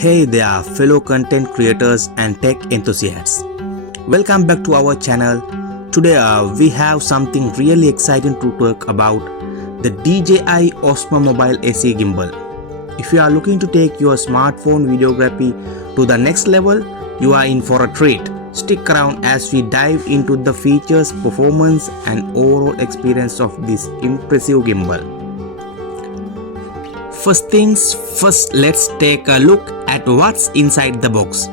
Hey there, fellow content creators and tech enthusiasts. Welcome back to our channel. Today we have something really exciting to talk about, the DJI Osmo Mobile SE Gimbal. If you are looking to take your smartphone videography to the next level, you are in for a treat. Stick around as we dive into the features, performance and overall experience of this impressive gimbal. First things first, let's take a look at what's inside the box.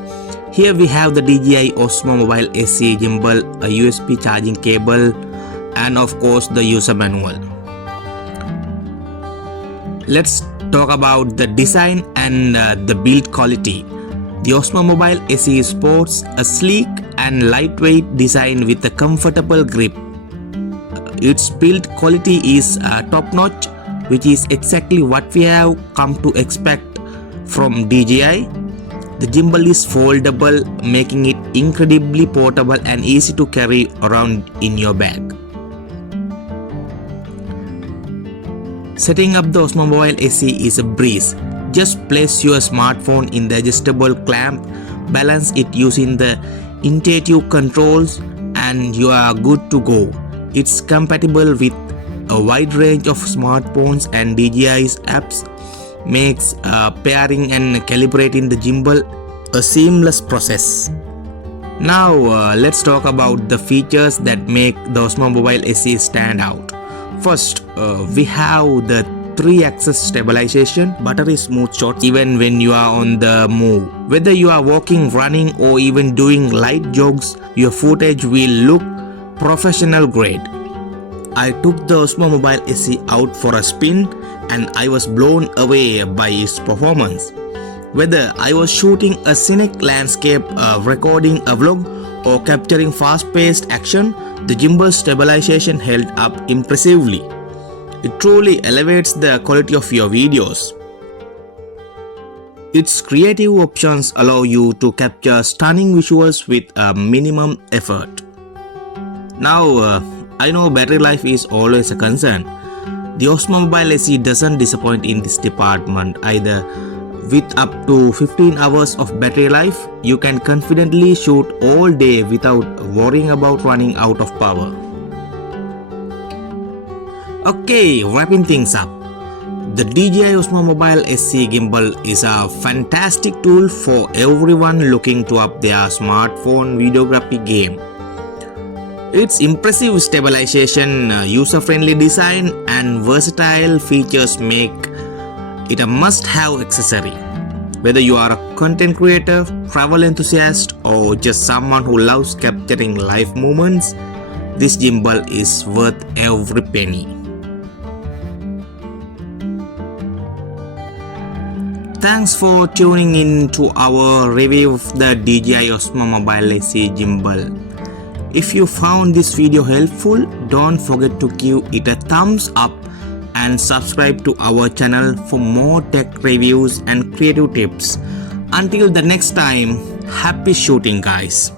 Here we have the DJI Osmo Mobile SE Gimbal, a USB charging cable, and of course the user manual. Let's talk about the design and the build quality. The Osmo Mobile SE sports a sleek and lightweight design with a comfortable grip. Its build quality is top-notch, which is exactly what we have come to expect from DJI. The gimbal is foldable, making it incredibly portable and easy to carry around in your bag. Setting up the Osmo Mobile SE is a breeze. Just place your smartphone in the adjustable clamp, balance it using the intuitive controls, and you are good to go. It's compatible with a wide range of smartphones, and DJI's apps makes pairing and calibrating the gimbal a seamless process. Now let's talk about the features that make the Osmo Mobile SE stand out. First, we have the 3-axis stabilization, buttery smooth shots even when you are on the move. Whether you are walking, running or even doing light jogs, your footage will look professional grade. I took the Osmo Mobile SE out for a spin and I was blown away by its performance. Whether I was shooting a scenic landscape, recording a vlog or capturing fast-paced action, the gimbal stabilization held up impressively. It truly elevates the quality of your videos. Its creative options allow you to capture stunning visuals with a minimum effort. Now, I know battery life is always a concern. The Osmo Mobile SE doesn't disappoint in this department either. With up to 15 hours of battery life, you can confidently shoot all day without worrying about running out of power. Okay, wrapping things up. The DJI Osmo Mobile SE Gimbal is a fantastic tool for everyone looking to up their smartphone videography game. Its impressive stabilization, user-friendly design and versatile features make it a must-have accessory. Whether you are a content creator, travel enthusiast or just someone who loves capturing live moments, this gimbal is worth every penny. Thanks for tuning in to our review of the DJI Osmo Mobile SE Gimbal. If you found this video helpful, don't forget to give it a thumbs up and subscribe to our channel for more tech reviews and creative tips. Until the next time, happy shooting guys.